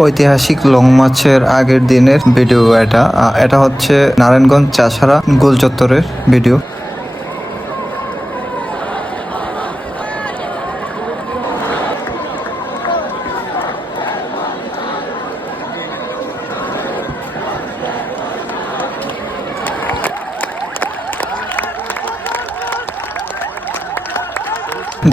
ঐতিহাসিক লং মাছের আগের দিনের ভিডিও এটা এটা হচ্ছে নারায়ণগঞ্জ চাষারা গোল চত্বরের ভিডিও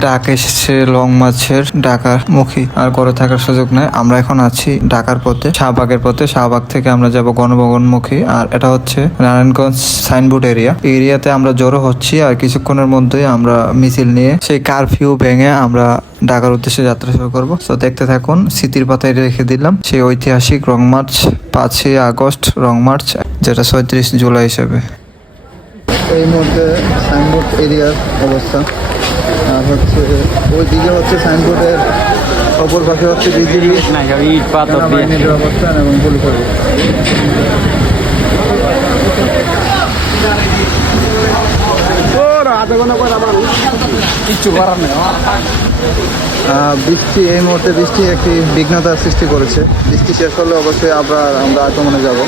ডাক এসেছে লং মাছের ঢাকার মুখী আর করে থাকার সুযোগ নেই। আমরা এখন আছি ঢাকার পথে, শাহবাগের পথে। শাহবাগ থেকে আমরা যাব গণভবন মুখী আর এটা হচ্ছে নারায়ণগঞ্জ সাইনবোর্ড এরিয়া। এরিয়াতে আমরা জড়ো হচ্ছি আর কিছুক্ষণের মধ্যেই আমরা মিছিল নিয়ে সেই কারফিউ ভেঙে আমরা ঢাকার উদ্দেশ্যে যাত্রা শুরু করব। তো দেখতে থাকুন, স্মৃতির পাতায় রেখে দিলাম। সেই ঐতিহাসিক রং মার্চ, পাঁচই আগস্ট, রং মার্চ, যেটা ছয়ত্রিশ জুলাই হিসেবে। এই মুহূর্তে সাইনবোর্ড এরিয়ার অবস্থা। হচ্ছে ওই দিকে হচ্ছে সাইনবোর্ডের অপর পাশে হচ্ছে বিজিবি। ইট পাথর দিয়ে অবস্থান এবং করার নেই বৃষ্টি এই মুহূর্তে বৃষ্টি একটি বিঘ্নতার সৃষ্টি করেছে। বৃষ্টি শেষ হলে অবশ্যই আবার আমরা আগমনে যাব।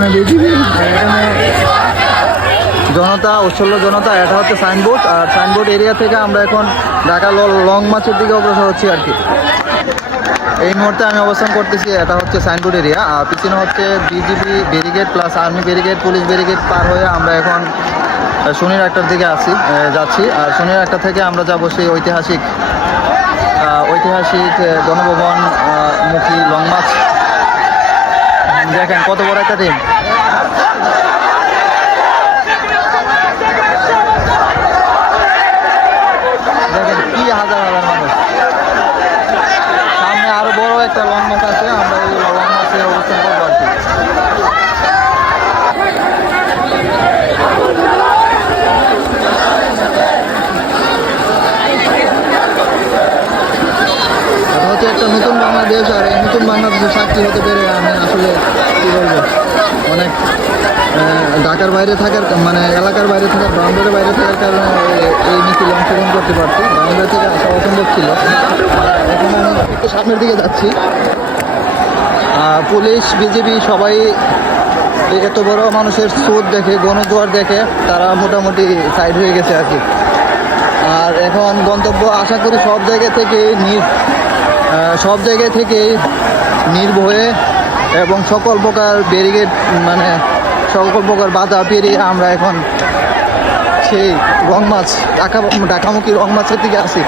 এখানে জনতা উৎসল্ল জনতা এটা হচ্ছে সাইনবোর্ড। আর সাইনবোর্ড এরিয়া থেকে আমরা এখন ঢাকা লং মাছের দিকে অগ্রসর হচ্ছি আর কি। এই মুহূর্তে আমি অবস্থান করতেছি এটা হচ্ছে সাইনবোর্ড এরিয়া। আর পিছনে হচ্ছে BGB barricade plus army barricade police barricade পার হয়ে আমরা এখন শনির একটার দিকে আহ, যাচ্ছি। আর শনির একটা থেকে আমরা যাব সেই ঐতিহাসিক ঐতিহাসিক গণভবন মুখী লং মার্চ দেখেন কত বড় একটা টিম দেখেন কি হাজার হাজার মানুষ। সামনে আরও বড় একটা লং মাছ আছে, আমরা এই লং মাছে অবস্থান করব আর কি। হচ্ছে একটা নতুন বাংলাদেশ, আর এই নতুন বাংলাদেশের সাক্ষী হতে পেরে আসলে কি বলব? অনেক ঢাকার বাইরে থাকার মানে এলাকার বাইরে থাকার বাউন্ডারির বাইরে থাকার কারণে এই- মিছিলে অংশগ্রহণ করতে পারছি। বাউন্ডারি থেকে আসা অসম্ভব ছিল। এখন আমি একটু সামনের দিকে যাচ্ছি। পুলিশ বিজেপি সবাই এত বড় মানুষের স্রোত দেখে, গণজোয়ার দেখে, তারা মোটামুটি সাইড হয়ে গেছে আর কি। আর এখন গন্তব্য আশা করি সব জায়গা থেকে নির সব জায়গা থেকে নির্ভয়ে এবং সকল প্রকার ব্যারিগেড মানে সকল প্রকার বাধা পেরিয়ে আমরা এখন সেই রং মাছ, ঢাকা, ঢাকামুখী রং মাছের দিকে আসি।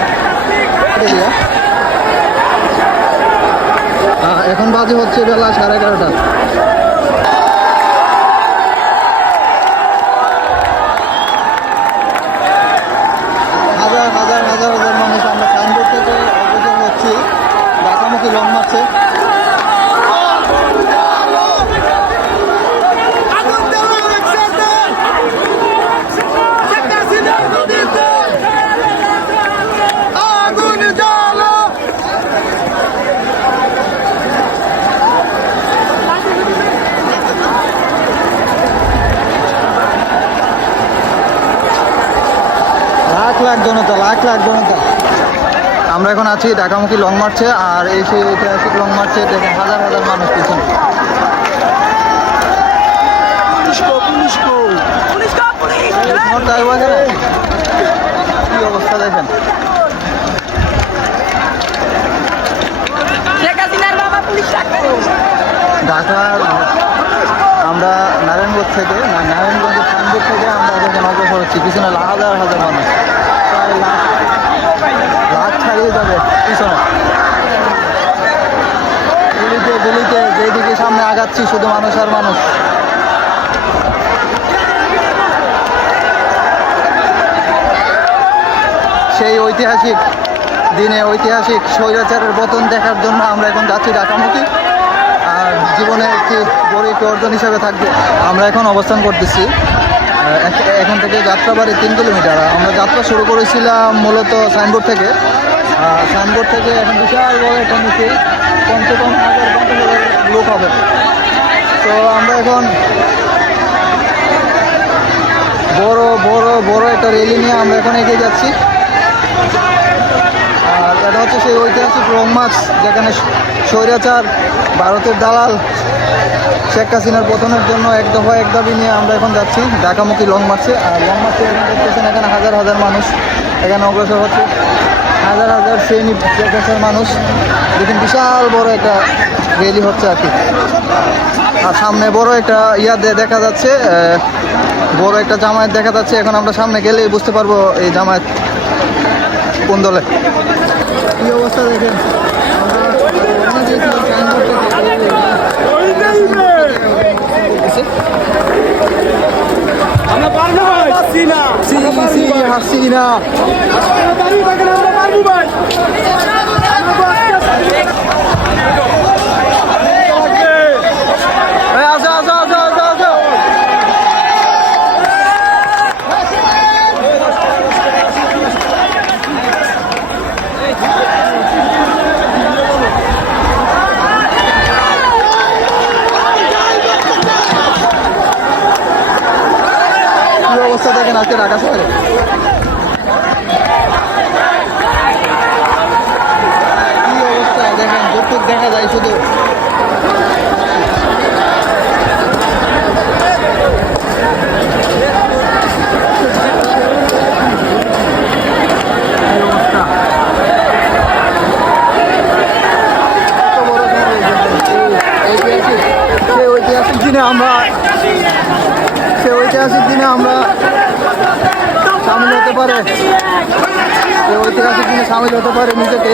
এখন বাজে হচ্ছে বেলা সাড়ে এগারোটা হাজার হাজার হাজার হাজার মানুষ আমরা সাইনবোর্ড থেকে অগ্রসর হচ্ছি ঢাকামুখী লং মার্চে আগুন জ্বালো লাখ লাখ জনতা লাখ জনতা। আমরা এখন আছি ঢাকামুখী লং মার্চে আর এই সেই ঐতিহাসিক লং মার্চে দেখেন হাজার হাজার মানুষ পিছনে। জানেন? কি অবস্থা দেখেন? ঢাকার আমরা নারায়ণগঞ্জ থেকে না নারায়ণগঞ্জের থেকে আমরা যখন অগ্রসর হচ্ছি পিছনে হাজার হাজার মানুষ। প্রায় লাখ ছাড়িয়ে যাবে। পিছনে। গুলিতে গুলিতে যেদিকে সামনে আগাচ্ছি, শুধু মানুষ আর মানুষ। সেই ঐতিহাসিক দিনে ঐতিহাসিক স্বৈরাচারের পতন দেখার জন্য আমরা এখন যাচ্ছি ঢাকামুখী। আর জীবনে একটি একটি অর্জন হিসাবে থাকবে। আমরা এখন অবস্থান করতেছি এখান থেকে যাত্রা যাত্রাবাড়ি তিন কিলোমিটার। আমরা যাত্রা শুরু করেছিলাম মূলত সাইনবোর্ড থেকে। সাইনবোর্ড থেকে এখন বিশাল বড় একটা মিছিল কমসে কম হাজার পঞ্চাশ হাজার লোক হবে। তো আমরা এখন বড় বড় বড় একটা রেলি নিয়ে আমরা এখন এগিয়ে যাচ্ছি। আর এটা হচ্ছে সেই ঐতিহাসিক রং মাছ, যেখানে স্বৈরাচার, ভারতের দালাল, শেখ হাসিনার পতনের জন্য এক দফা এক দাবি নিয়ে আমরা এখন যাচ্ছি, ঢাকামুখী লং মার্চে আর লং মার্চে দেখতেছেন, এখানে হাজার হাজার মানুষ, এখানে অগ্রসর হচ্ছে। হাজার হাজার শ্রেণি পেশার মানুষ। দেখুন, বিশাল বড় একটা র্যালি হচ্ছে আর কি। আর সামনে বড় একটা ইয়াদে দেখা যাচ্ছে বড় একটা জামায়াত দেখা যাচ্ছে। এখন আমরা সামনে গেলেই বুঝতে পারব এই জামায়াত কোন দলে কি অবস্থা দেখেন আমরা পারব ভাই পাচ্ছি না হাসিনা আমরা দাঁড়িয়ে থাকেন আমরা পারব ভাই আসো আসো আসো আসো আসো কি অবস্থা দেখেন আজকে ঢাকা শহরে কি অবস্থা দেখেন যতটুক দেখা যায় শুধু কত বড় শহর এই যে ঐতিহাসিক সেই ঐতিহাসিক দিনে আমরা সেই ঐতিহাসিক দিনে আমরা সামিল হতে পারে সেই ঐতিহাসিক দিনে সামিল হতে পারে নিজেকে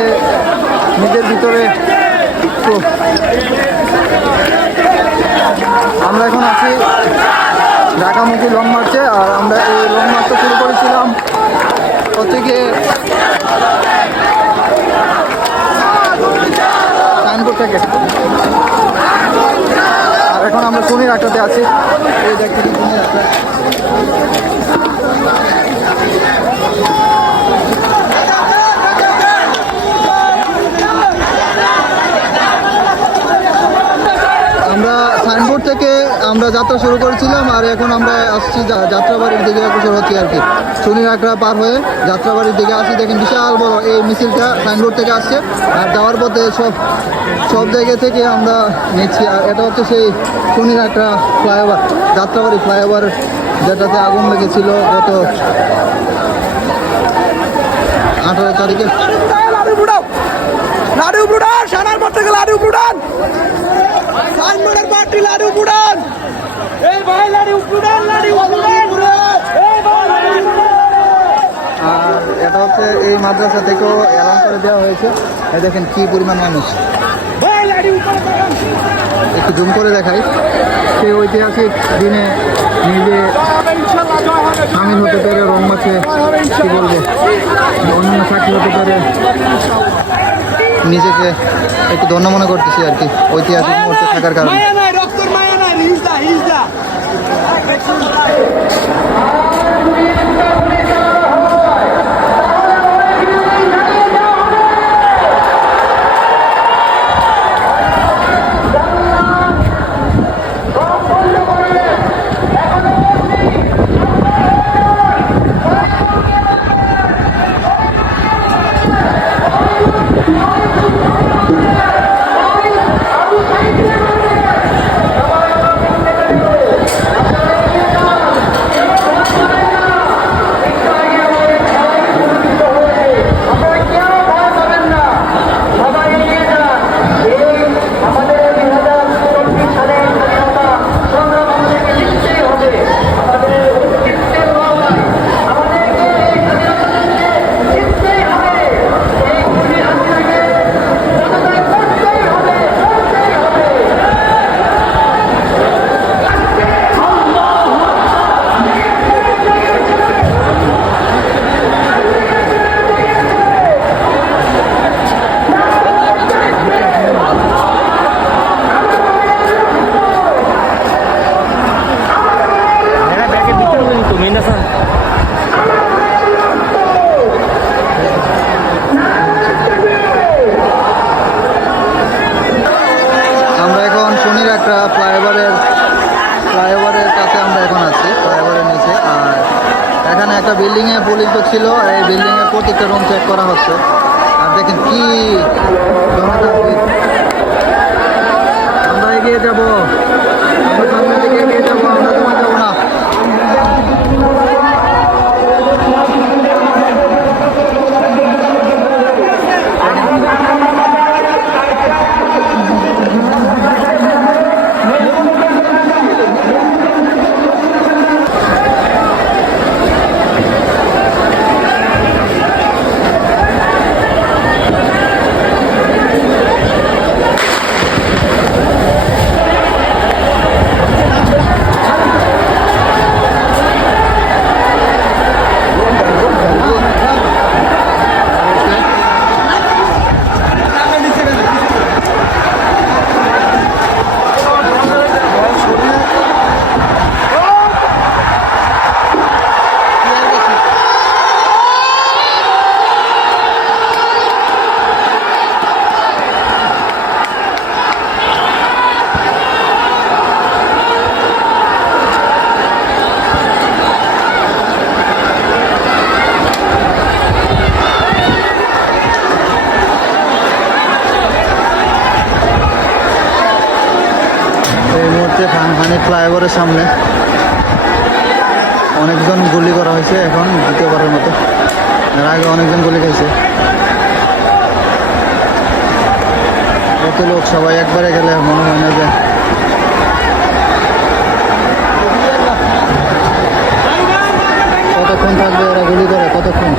নিজের ভিতরে একটু আমরা এখন আছি ঢাকামুখী লং মার্চে আর আমরা এই লং মার্চটা শুরু করেছিলাম হচ্ছে গিয়ে কানপুর থেকে আর এখন আমরা শনির আটটাতে আছি এই দেখতে শনির আটটা আমরা সাইনবোর্ড থেকে আমরা যাত্রা শুরু করেছিলাম আর এখন আমরা আসছি যাত্রাবাড়ির দিকে অগ্রসর হচ্ছি আর কি। শনির আটটা পার হয়ে যাত্রাবাড়ির দিকে আসি। দেখেন বিশাল বড় এই মিছিলটা সাইনবোর্ড থেকে আসছে। আর যাওয়ার পথে সব সব জায়গা থেকে আমরা নিচ্ছি আর এটা হচ্ছে সেই শনির একটা ফ্লাইওভার, যাত্রাবাড়ি ফ্লাইওভার যেটাতে আগুন লেগেছিল গত আঠারো তারিখে। লাড়ু বুড়ান সানার পর থেকে লাড়ু বুড়ান পার্টি লাড়ু বুড়ান আর এটা হচ্ছে এই মাদ্রাসা থেকেও এলান করে দেওয়া হয়েছে। এই দেখেন কি পরিমাণ মানুষ একটু জুম করে দেখাই। সেই ঐতিহাসিক দিনে নিজে সামিল হতে পেরে রং মাছে কি বলব? অন্যান্য সাক্ষী হতে পেরে নিজেকে একটু ধন্য মনে করতেছি আর কি ঐতিহাসিক মুহূর্তে থাকার কারণে। আমরা ছিল এই বিল্ডিং এর প্রত্যেকটা রুম চেক করা হচ্ছে। আর দেখেন কি আমরা এগিয়ে যাব। সামনের দিকে এগিয়ে যাব আমরা তোমার যাব না এই মুহূর্তে ফানফানি ফ্লাইওভারের সামনে অনেকজন গুলি এখন, দ্বিতীয়বারের মতো। এর আগে অনেকজন গুলি খাইছে কত লোক সবাই একবারে গেলে মনে হয় না যে কতক্ষণ থাকবে ওরা গুলি করে? কতক্ষণ?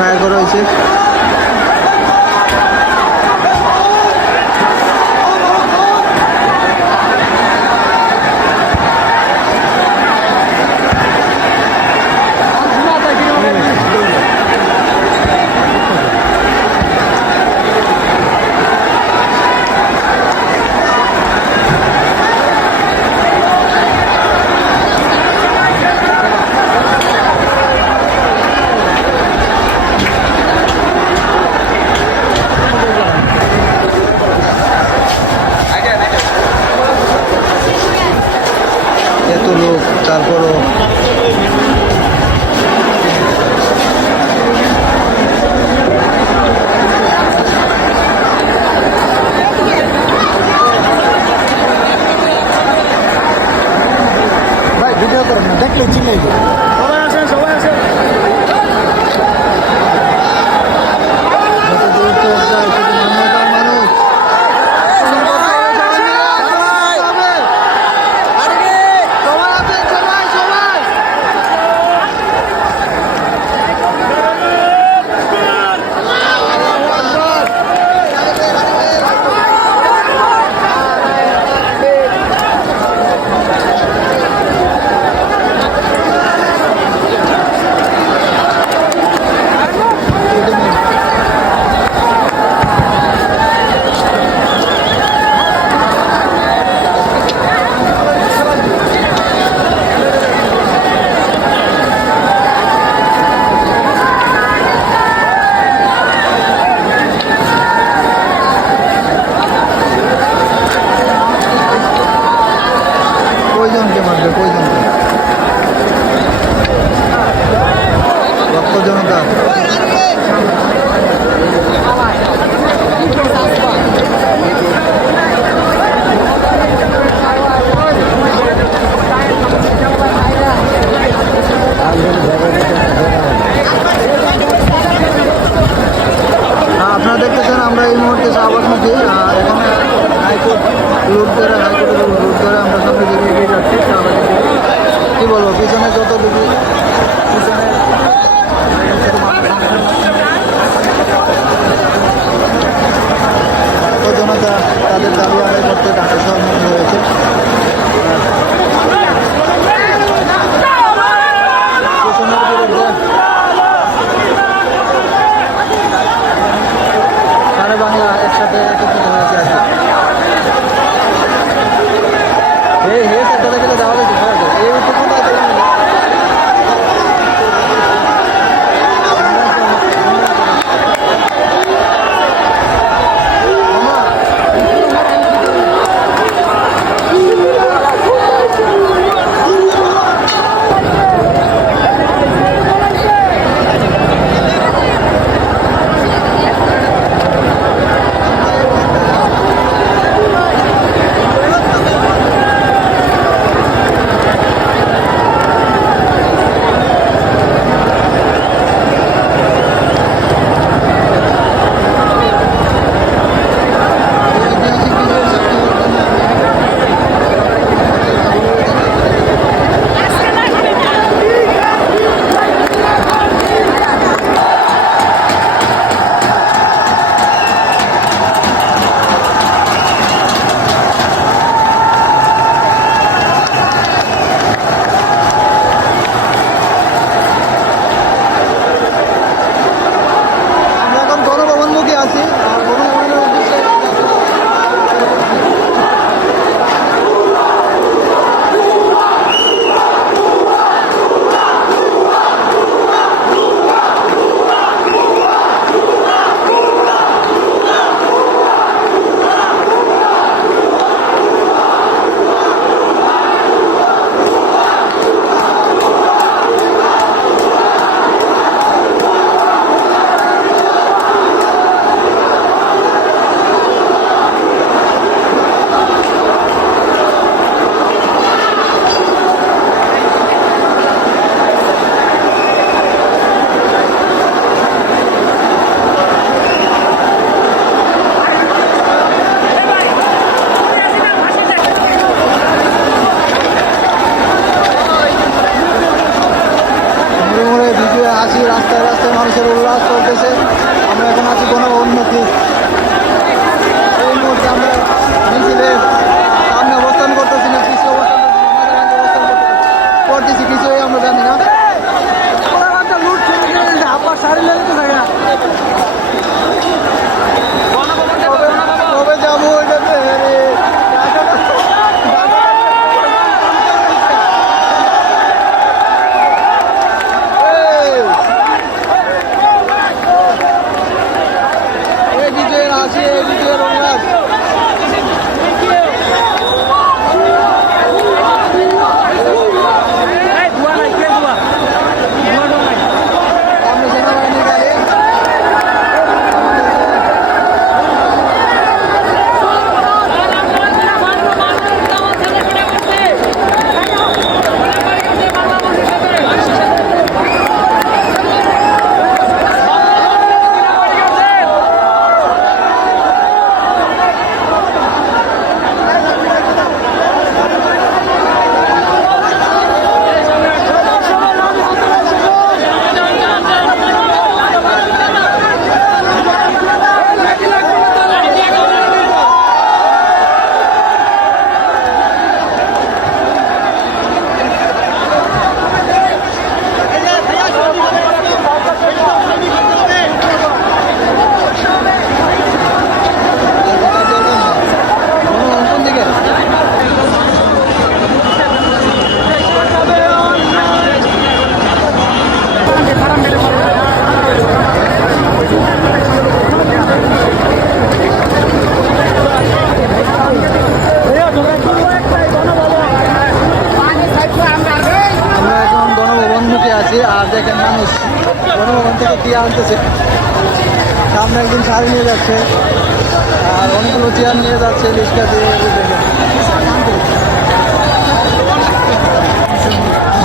ফায়ার করা হয়েছে।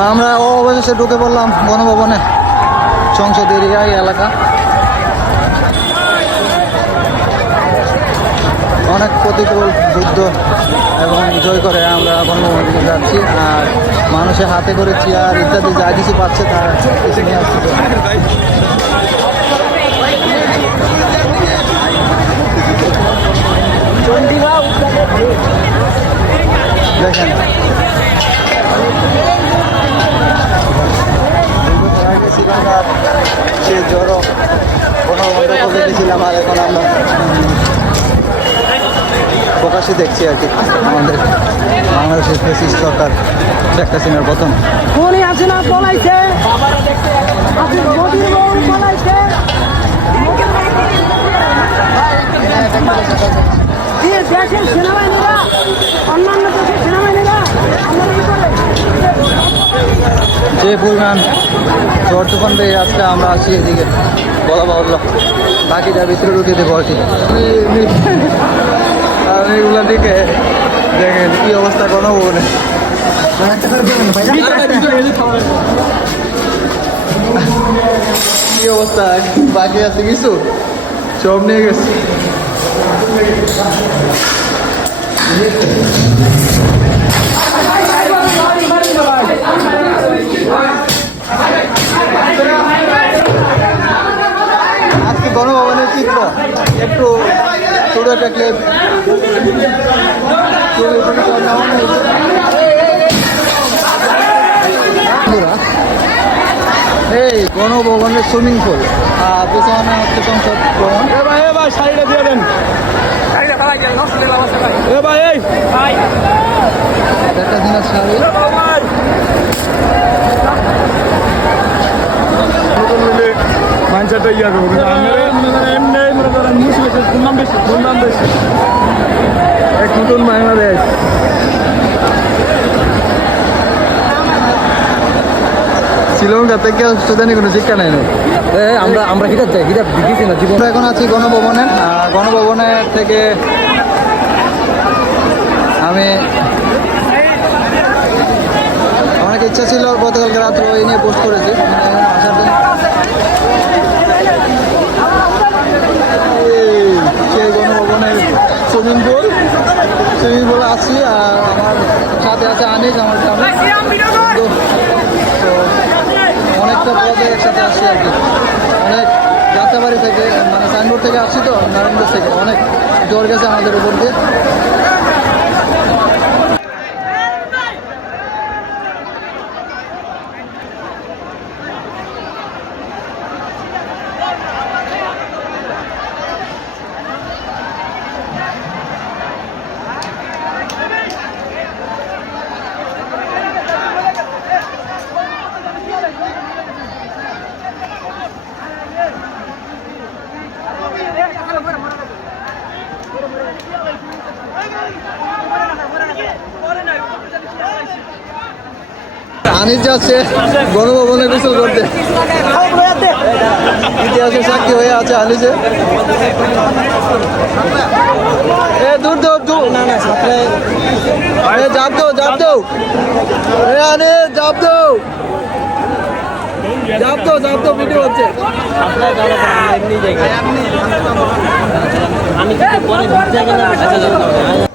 আমরা অবশেষে ঢুকে পড়লাম গণভবনে। সংসদ এরিয়ায় এলাকা। অনেক প্রতিকূল যুদ্ধ এবং জয় করে আমরা গণভবনে যাচ্ছি। আর মানুষের হাতে করে চেয়ার ইত্যাদি যা কিছু পাচ্ছে তার কিছু নিয়ে আসছে। প্রকাশ্যে দেখছি আর কি। আমাদের বাংলাদেশের ফেসিস সরকার শেখ হাসিনার প্রথম ফোনে আছে না পলাইছে। দেশের সেনাবাহিনীরা অন্যান্য দেশের সেনাবাহিনীরা যে পরিমাণ ঝড় তুফান পেয়ে আজকে আমরা আসি এদিকে বলা বাহুল্য। বাকিটা ভিতরে ঢুকে দেবো আর কি। আর এগুলো দিকে দেখেন কি অবস্থা কোনো বলে কি অবস্থা বাকি আছে কিছু সব নিয়ে গেছে আজকে গণভবনের চিত্র। একটু ছোট একটা ক্লিপ এই গণভবনের সুইমিং পুল আর পিছনে হচ্ছে সংসদ ভবন। শাড়িটা দিয়ে দেন। একটা দিনের শাড়ি। মিলে ইয়া করব কিন্তু আমি মনে করেন এমনি মনে করেন এক নতুন বাংলাদেশ শ্রীলঙ্কা থেকে সুদানি কোনো শিক্ষা নেই আমরা আমরা হিটার যাই হিটার দিতেছি না জীবন এখন আছি গণভবনে আহ, গণভবনের থেকে আমি অনেক ইচ্ছা ছিল গতকালকে রাত্রে ওই নিয়ে পোস্ট করেছি আসার জন্য এই, সেই গণভবনের সুইমিং পুল সুইমিং পুল আছি আর আমার সাথে আছে আনিস, আমার তো অনেকটা পদে একসাথে আসি আর কি। অনেক যাত্রাবাড়ি থেকে মানে সাইনবোর্ড থেকে আসছি তো, নারায়ণগঞ্জ থেকে। অনেক জোর গেছে আমাদের উপর দিয়ে আনিস যাচ্ছে গণভবনে গোসল করতে। ইতিহাসের সাক্ষী হয়ে আছে আনিসে এ, দূর দূর দো জাপ দো এ আনে জাপ দো জাপ দো জাপ দো ভিডিও হচ্ছে বাবু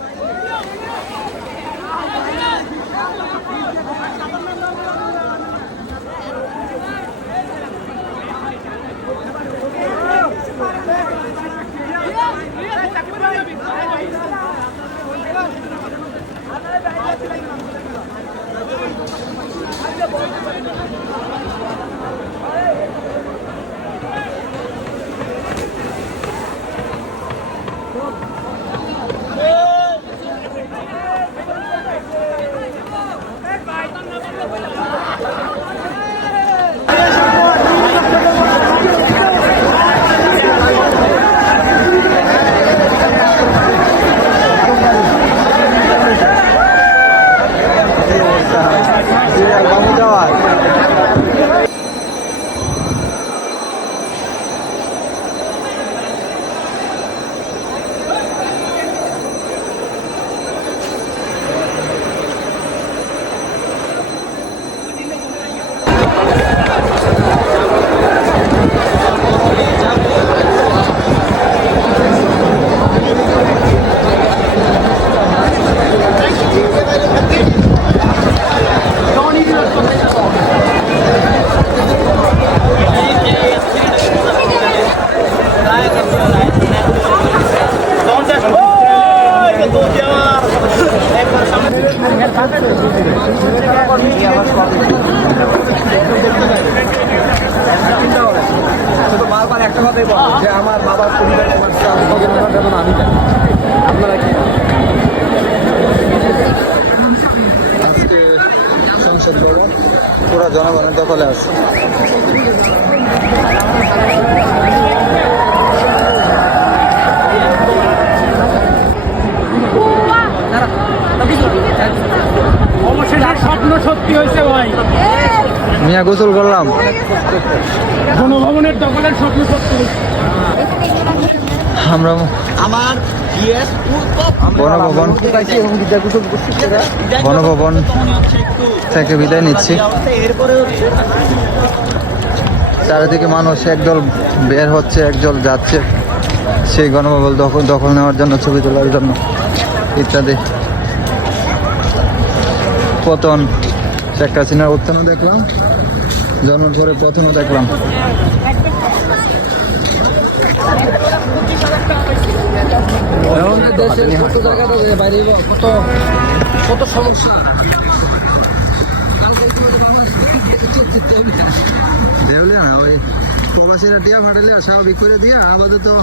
আমরা গণভবন গণভবন থেকে বিদায় নিচ্ছি। চারিদিকে মানুষ একদল বের হচ্ছে একদল যাচ্ছে। সেই গণভবন দখল দখল নেওয়ার জন্য ছবি তোলার জন্য ইত্যাদি। পতন। শেখ হাসিনার উত্থানও দেখলাম জন্মের পরে পতনও দেখলাম। এখন দেশের কত জায়গা বাইরে কত কত সমস্যা? দেউলে না, ওই প্রবাসীরা ফাটালে স্বাভাবিক করে দিয়ে আমাদের তো